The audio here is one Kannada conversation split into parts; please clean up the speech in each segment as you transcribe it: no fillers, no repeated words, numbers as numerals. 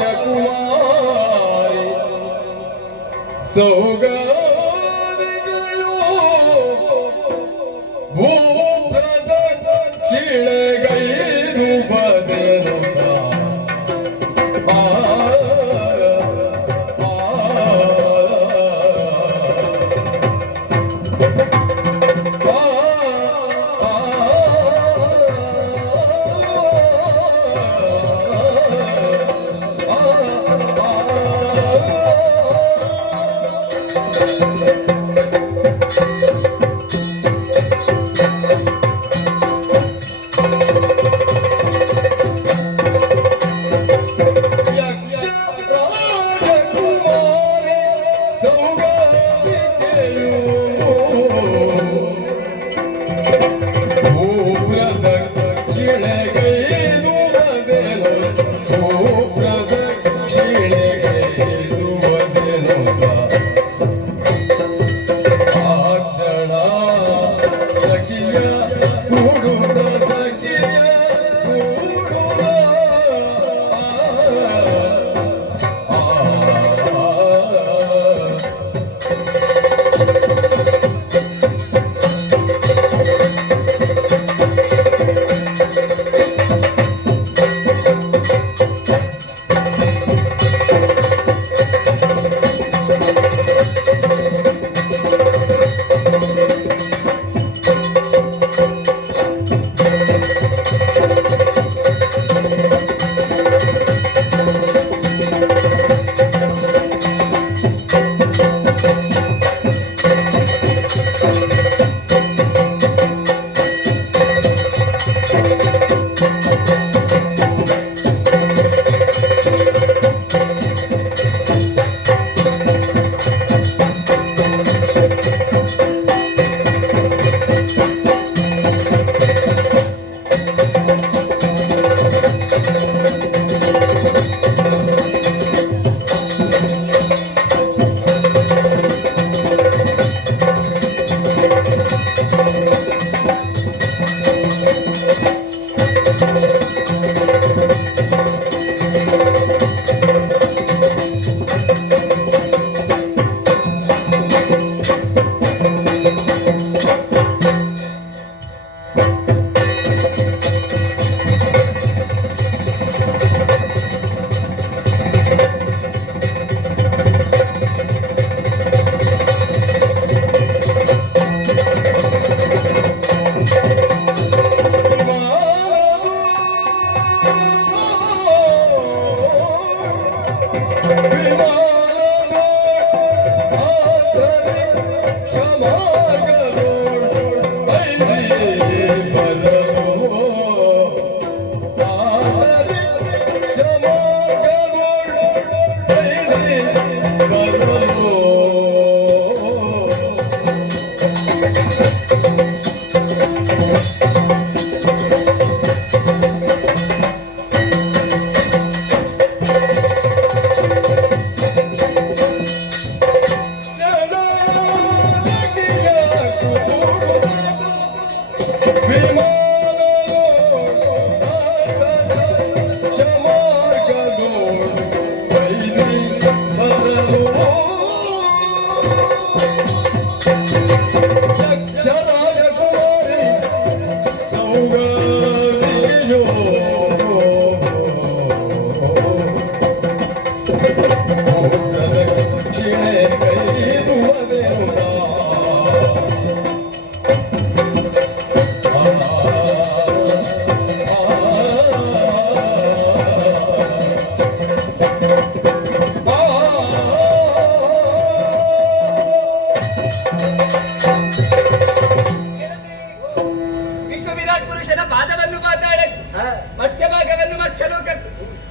ರಾಜಕುಮಾರಿ ಸೌಗಂಧಿಗೆಯೋ ಭೂಪ್ರದಕ್ಷಿಣೆಗೈದು ಬದಲುತ್ತ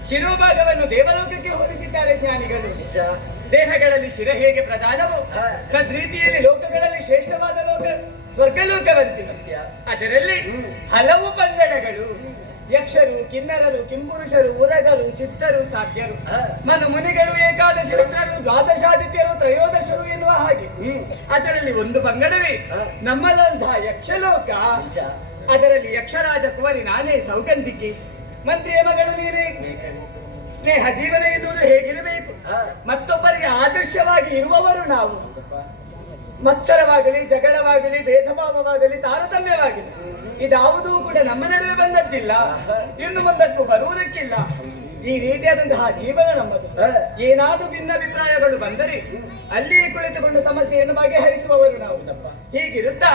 ಶಿರೋಭಾಗವನ್ನು ದೇವಲೋಕಕ್ಕೆ ಹೋಲಿಸಿದ್ದಾರೆ ಜ್ಞಾನಿಗಳು. ದೇಹಗಳಲ್ಲಿ ಶಿರ ಹೇಗೆ ಪ್ರಧಾನವೋ ತದ್ರೀತಿಯಲ್ಲಿ ಲೋಕಗಳಲ್ಲಿ ಶ್ರೇಷ್ಠವಾದ ಲೋಕ ಸ್ವರ್ಗಲೋಕವಂತೆ. ಅದರಲ್ಲಿ ಹಲವು ಪಂಗಡಗಳು, ಯಕ್ಷರು, ಕಿನ್ನರರು, ಕಿಂಪುರುಷರು, ಉರಗರು, ಸಿದ್ಧರು, ಸಾಧ್ಯರು, ಮನು ಮುನಿಗಳು, ಏಕಾದಶಿ ರುದ್ರರು, ದ್ವಾದಶಾದಿತ್ಯರು, ತ್ರಯೋದಶರು ಎನ್ನುವ ಹಾಗೆ. ಅದರಲ್ಲಿ ಒಂದು ಪಂಗಡವೇ ನಮ್ಮಲ್ಲಂತಹ ಯಕ್ಷಲೋಕ. ಅದರಲ್ಲಿ ಯಕ್ಷರಾಜ ಕುವರಿ ನಾನೇ ಸೌಗಂಧಿಕಿ. ಮಂತ್ರಿಯ ಮಗಳು ನೀನೇ. ಸ್ನೇಹ ಜೀವನ ಎನ್ನುವುದು ಹೇಗಿರಬೇಕು, ಮತ್ತೊಬ್ಬರಿಗೆ ಆದರ್ಶವಾಗಿ ಇರುವವರು ನಾವು. ಮತ್ಸರವಾಗಲಿ, ಜಗಳವಾಗಲಿ, ಭೇದ ಭಾವವಾಗಲಿ, ತಾರತಮ್ಯವಾಗಲಿ ಇದಾವುದೂ ಕೂಡ ನಮ್ಮ ನಡುವೆ ಬಂದದ್ದಿಲ್ಲ, ಇನ್ನು ಮುಂದಕ್ಕೂ ಬರುವುದಕ್ಕಿಲ್ಲ. ಈ ರೀತಿಯಾದಂತಹ ಜೀವನ ನಮ್ಮದು. ಏನಾದ್ರೂ ಭಿನ್ನಾಭಿಪ್ರಾಯಗಳು ಬಂದರೆ ಅಲ್ಲಿಯೇ ಕುಳಿತುಕೊಂಡು ಸಮಸ್ಯೆಯನ್ನು ಬಗೆಹರಿಸುವವರು ನಾವು. ಹೀಗಿರುತ್ತಾ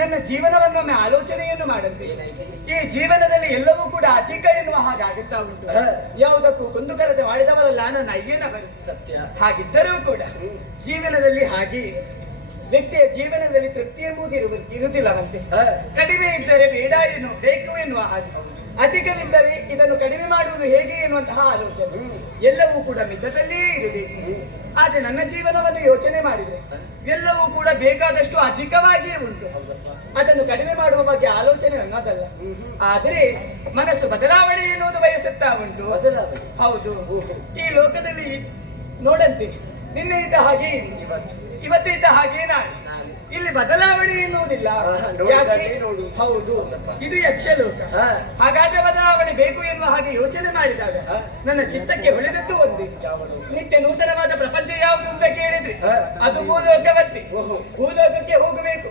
ನನ್ನ ಜೀವನವನ್ನೊಮ್ಮೆ ಆಲೋಚನೆಯನ್ನು ಮಾಡುತ್ತೆ. ಈ ಜೀವನದಲ್ಲಿ ಎಲ್ಲವೂ ಕೂಡ ಅಧಿಕ ಎನ್ನುವ ಹಾಗಾಗುತ್ತಾ ಉಂಟು. ಯಾವುದಕ್ಕೂ ಕುಂದುಕೊರತೆ ಮಾಡಿದವರಲ್ಲ ನನ್ನ ಅಯ್ಯನವರು. ಸತ್ಯ. ಹಾಗಿದ್ದರೂ ಕೂಡ ಜೀವನದಲ್ಲಿ ಹಾಗೆ ವ್ಯಕ್ತಿಯ ಜೀವನದಲ್ಲಿ ತೃಪ್ತಿ ಎಂಬುದು ಇರುವುದಿಲ್ಲವಂತೆ. ಕಡಿಮೆ ಇದ್ದರೆ ಬೇಡ ಏನು ಬೇಕು ಎನ್ನುವ ಹಾಗೆ, ಅಧಿಕವಿದ್ದರೆ ಇದನ್ನು ಕಡಿಮೆ ಮಾಡುವುದು ಹೇಗೆ ಎನ್ನುವಂತಹ ಆಲೋಚನೆ. ಎಲ್ಲವೂ ಕೂಡ ಮಿತದಲ್ಲೇ ಇರಬೇಕು. ಆದ್ರೆ ನನ್ನ ಜೀವನವನ್ನು ಯೋಚನೆ ಮಾಡಿದ್ರೆ ಎಲ್ಲವೂ ಕೂಡ ಬೇಕಾದಷ್ಟು ಅಧಿಕವಾಗಿಯೇ ಉಂಟು. ಅದನ್ನು ಕಡಿಮೆ ಮಾಡುವ ಬಗ್ಗೆ ಆಲೋಚನೆ ನನ್ನದಲ್ಲ. ಆದರೆ ಮನಸ್ಸು ಬದಲಾವಣೆ ಎನ್ನುವುದು ಬಯಸುತ್ತಾ ಉಂಟು. ಹೌದು, ಈ ಲೋಕದಲ್ಲಿ ನೋಡಂತೆ ನಿನ್ನೆ ಇದ್ದ ಹಾಗೆ ಇವತ್ತು ಇದ್ದ ಹಾಗೆ ನಾಳೆ. ಇಲ್ಲಿ ಬದಲಾವಣೆ ಎನ್ನುವುದಿಲ್ಲ. ಯಾಕೆ? ಹೌದು, ಇದು ಯಕ್ಷಲೋಕ. ಹಾಗಾದ್ರೆ ಬದಲಾವಣೆ ಬೇಕು ಎನ್ನುವ ಹಾಗೆ ಯೋಚನೆ ಮಾಡಿದಾಗ ನನ್ನ ಚಿತ್ತಕ್ಕೆ ಹೊಳೆದದ್ದು ಒಂದೇ. ನಿತ್ಯ ನೂತನವಾದ ಪ್ರಪಂಚ ಯಾವುದು ಅಂತ ಕೇಳಿದ್ರೆ ಅದು ಭೂಲೋಕವತ್ತಿ. ಭೂಲೋಕಕ್ಕೆ ಹೋಗಬೇಕು,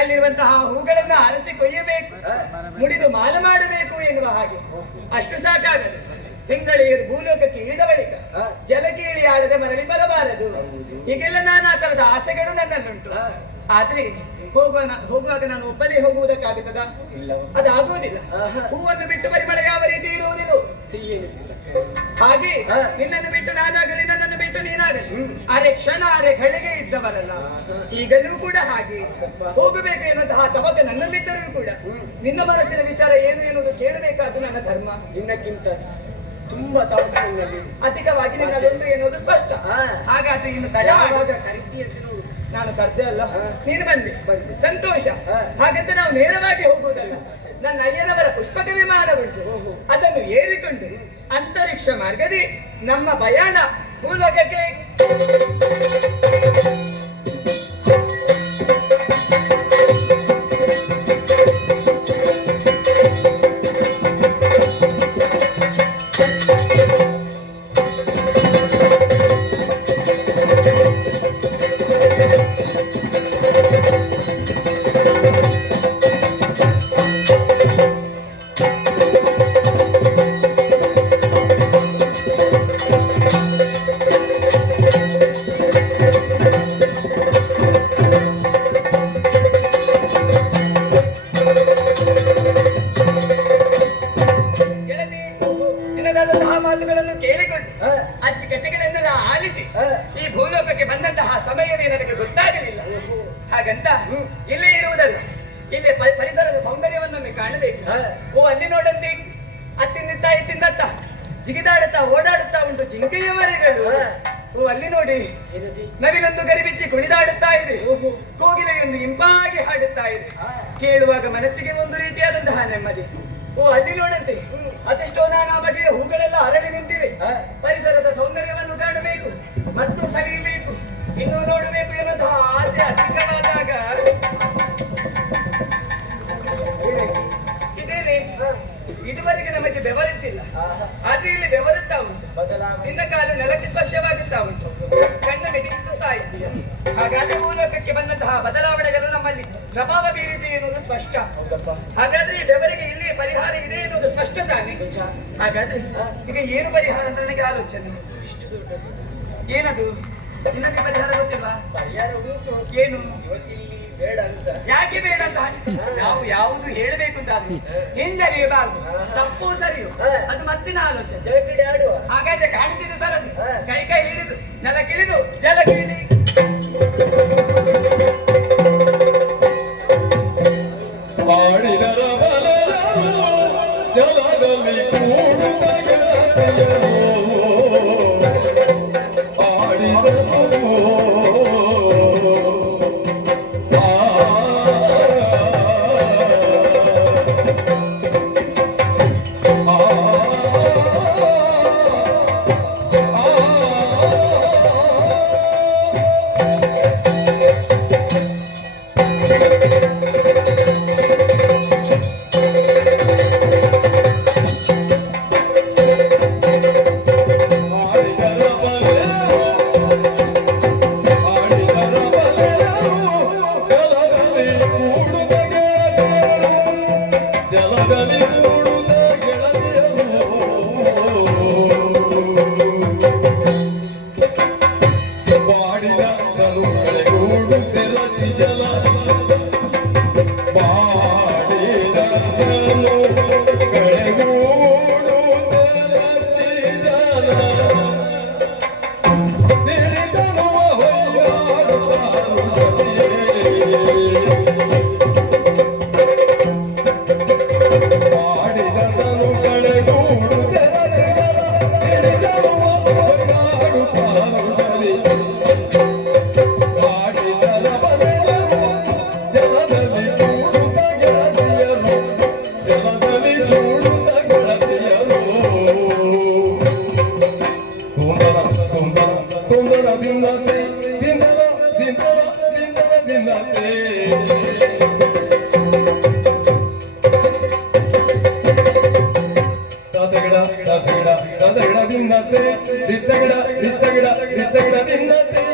ಅಲ್ಲಿರುವಂತಹ ಹೂಗಳನ್ನ ಅರಸಿ ಕೊಯ್ಯಬೇಕು, ಮುಡಿದು ಮಾಲ ಮಾಡಬೇಕು ಎನ್ನುವ ಹಾಗೆ. ಅಷ್ಟು ಸಾಕಾಗದು. ತಿಂಗಳೀರು ಭೂಲೋಕಕ್ಕೆ ಇಳಿದ ಬಳಿಕ ಜಲಕ್ಕೆ ಇಳಿ ಆಡದೆ ಮರಳಿ ಬರಬಾರದು. ಹೀಗೆಲ್ಲ ನಾನಾ ತರದ ಆಸೆಗಳು ನನ್ನನ್ನುಂಟು. ಆದ್ರೆ ಹೋಗುವಾಗ ನಾನು ಒಬ್ಬನೇ ಹೋಗುವುದಕ್ಕಾಗುತ್ತದ? ಅದಾಗುವುದಿಲ್ಲ. ಹೂವನ್ನು ಬಿಟ್ಟು ಪರಿಮಳ ಯಾವ ರೀತಿ ಇರುವುದಿಲ್ಲ. ಹಾಗೆ ನಿನ್ನನ್ನು ಬಿಟ್ಟು ನಾನಾಗಲಿ, ನನ್ನನ್ನು ಬಿಟ್ಟು ನೀನಾಗಲಿ ಅರೆ ಕ್ಷಣ ಅರೆ ಘಳಿಗೆ ಇದ್ದವರಲ್ಲ. ಈಗಲೂ ಕೂಡ ಹಾಗೆ ಹೋಗಬೇಕು ಎನ್ನುವಂತಹ ತವಕ ನನ್ನಲ್ಲಿದ್ದರೂ ಕೂಡ ನಿನ್ನ ಮನಸ್ಸಿನ ವಿಚಾರ ಏನು ಎನ್ನುವುದು ಕೇಳಬೇಕಾದ್ದು ನನ್ನ ಧರ್ಮ. ಇನ್ನಕ್ಕಿಂತ ತುಂಬಾ ತವಕದಲ್ಲಿ ಅಧಿಕವಾಗಿ ನಿನ್ನದೊಂದು ಎನ್ನುವುದು ಸ್ಪಷ್ಟ. ಹಾಗಾದ್ರೆ ಇನ್ನು ತಡ ನಾನು ಕರ್ದೆ ಅಲ್ಲ, ನೀನು ಬಂದೆ, ಸಂತೋಷ. ಹಾಗಂತ ನಾವು ನೇರವಾಗಿ ಹೋಗುವುದಲ್ಲ. ನನ್ನ ಅಯ್ಯನವರ ಪುಷ್ಪಕ ವಿಮಾನ ಉಂಟು, ಅದನ್ನು ಏರಿಕೊಂಡು ಅಂತರಿಕ್ಷ ಮಾರ್ಗದಿ ನಮ್ಮ ಪ್ರಯಾಣ ಭೂಲೋಕಕ್ಕೆ. ಮಾತುಗಳನ್ನು ಕೇಳಿಕೊಂಡು ಅಚ್ಚುಕಟ್ಟೆಗಳನ್ನೆಲ್ಲ ಆಲಿಸಿ ಈ ಭೂಲೋಕಕ್ಕೆ ಬಂದಂತಹ ಸಮಯವೇ ನನಗೆ ಗೊತ್ತಾಗಲಿಲ್ಲ. ಹಾಗಂತ ಇಲ್ಲೇ ಇರುವುದಲ್ಲ, ಇಲ್ಲೇ ಪರಿಸರದ ಸೌಂದರ್ಯವನ್ನೊಮ್ಮೆ ಕಾಣಬೇಕು. ಅಲ್ಲಿ ನೋಡಂತೆ ಅತ್ತಿಂದಿತ್ತ ಇತ್ತಿಂದತ್ತ ಜಿಗಿದಾಡುತ್ತಾ ಓಡಾಡುತ್ತಾ ಉಂಟು ಜಿಂಕೆಯ ಮರಿಗಳು. ಅಲ್ಲಿ ನೋಡಿ ನವಿಲೊಂದು ಗರಿಬಿಚ್ಚಿ ಕುಣಿದಾಡುತ್ತಾ ಇದೆ, ಕೋಗಿಲೆಯೊಂದು ಇಂಪಾಗಿ ಹಾಡುತ್ತಾ ಇದೆ. ಕೇಳುವಾಗ ಮನಸ್ಸಿಗೆ ಒಂದು ರೀತಿಯಾದಂತಹ ನೆಮ್ಮದಿ. ಅಲ್ಲಿ ನೋಡಂತೆ ಅದೆಷ್ಟೋ ನಾನಾ ಬಗೆಯ ಹೂಗಳೆಲ್ಲ ಅರಳಿ ನಿಂತಿವೆ. ಪರಿಸರದ ಸೌಂದರ್ಯವನ್ನು ಕಾಣಬೇಕು ಮತ್ತು ಸವಿಯಬೇಕು, ಇನ್ನೂ ನೋಡಬೇಕು ಎನ್ನುವಂತಹ ಆಸೆ ಅಧಿಕವಾದಾಗ ಇದೇನೆ ಇದುವರೆಗೆ ನಮಗೆ ಬೆವರಿದ್ದಿಲ್ಲ. ಆದ್ರೆ ಇಲ್ಲಿ ಬೆವರುತ್ತಾ ಉಂಟು. ನಿನ್ನ ಕಾಲು ನೆಲಕ್ಕೆ ಸ್ಪರ್ಶವಾಗುತ್ತಾ ಉಂಟು, ಕಣ್ಣು ಮಿಟಿಸುತ್ತಾ ಇದ್ದೀಯ. ಹಾಗಾದ್ರೆ ಭೂಲೋಕಕ್ಕೆ ಬಂದಂತಹ ಬದಲಾವಣೆಗಳು ನಮ್ಮಲ್ಲಿ ಪ್ರಭಾವ ಬೀರಿದೆ ಎನ್ನುವುದು ಸ್ಪಷ್ಟ. ಹಾಗಾದ್ರೆ ಈ ಬೆವರಿಗೆ ಇಲ್ಲಿ ಪರಿಹಾರ ಇದೆ ಎನ್ನುವುದು ಸ್ಪಷ್ಟ ತಾನೆ. ಹಾಗಾದ್ರೆ ಈಗ ಏನು ಪರಿಹಾರ ಅಂತ ನನಗೆ ಆಲೋಚನೆ. ಏನದು? ನಿನಗೆ ಪರಿಹಾರ ಗೊತ್ತಿಲ್ವಾ? ಏನು? ಯಾಕೆ ಬೇಡ ಅಂತ ನಾವು ಯಾವುದು ಹೇಳಬೇಕು ಅಂತ ಹಿಂಜರಿಯಬಾರದು. ತಪ್ಪು ಸರಿಯು ಅದು ಮತ್ತಿನ ಆಲೋಚನೆ. ಹಾಗಾದ್ರೆ ಕಾಣುತ್ತಿದ್ದು ಸರದಿ ಕೈ ಕೈ ಹಿಡಿದು ನೆಲಕ್ಕಿಳಿದು ಜಲಕ್ಕಿಳಿ ಮಾಡಿದರ ಬಲರು ಜಲದಲ್ಲಿ ಕೂಡುತ್ತ ಗೆಳತಿಯರು ಆಡಿದರು. ದಿನ್ನತೆ ದಿನ್ನಲ ದಿನ್ನಲ ದಿನ್ನಲ ದಿನ್ನತೆ ತಾತಗಿಡ ತಾತಗಿಡ ತಾತಗಿಡ ದಿನ್ನತೆ ದಿತ್ತಗಿಡ ದಿತ್ತಗಿಡ ದಿತ್ತಗಿಡ ದಿನ್ನತೆ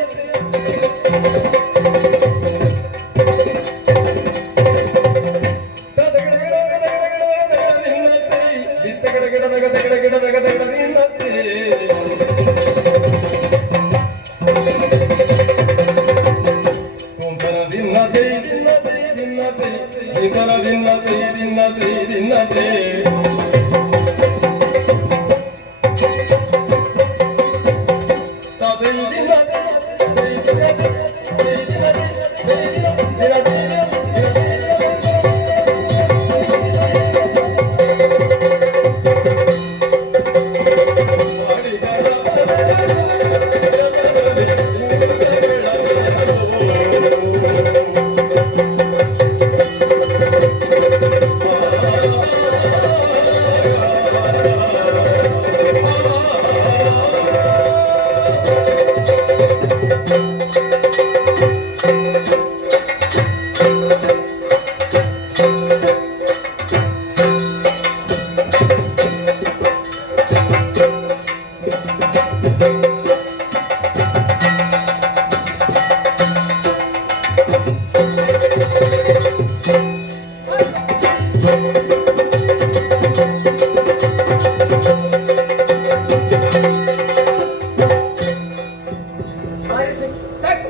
ಸಾಕು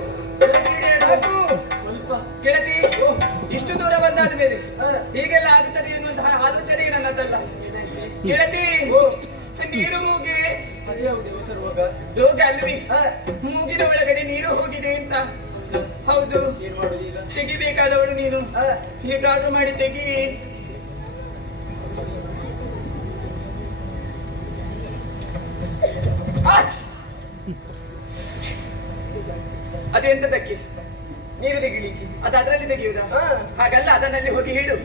ಸಾಕು ಗೆಳತಿ, ಇಷ್ಟು ದೂರ ಬಂದಾದ ಮೇಲೆ ಹೀಗೆಲ್ಲ ಆಗುತ್ತದೆ ಎನ್ನುವಂತಹ ಆಲೋಚನೆ ನನ್ನದಲ್ಲ ಗೆಳತಿ. ನೀರು ಮೂಗಿ ರೋಗ ಅಲ್ವಿ, ಮೂಗಿನ ಒಳಗಡೆ ನೀರು ಹೋಗಿದೆ ಅಂತ. ಹೌದು, ತೆಗಿಬೇಕಾದವಳು ನೀನು, ಹೇಗಾದ್ರೂ ಮಾಡಿ ತೆಗಿ. ಅದೆಂತದಕ್ಕೆ ನೀರು ತೆಗಿಲಿಕ್ಕೆ ಅದು ಅದರಲ್ಲಿ ತೆಗೆಯುವುದಾ? ಹಾಗಲ್ಲ, ಅದನ್ನಲ್ಲಿ ಹೋಗಿ ಹಿಡು.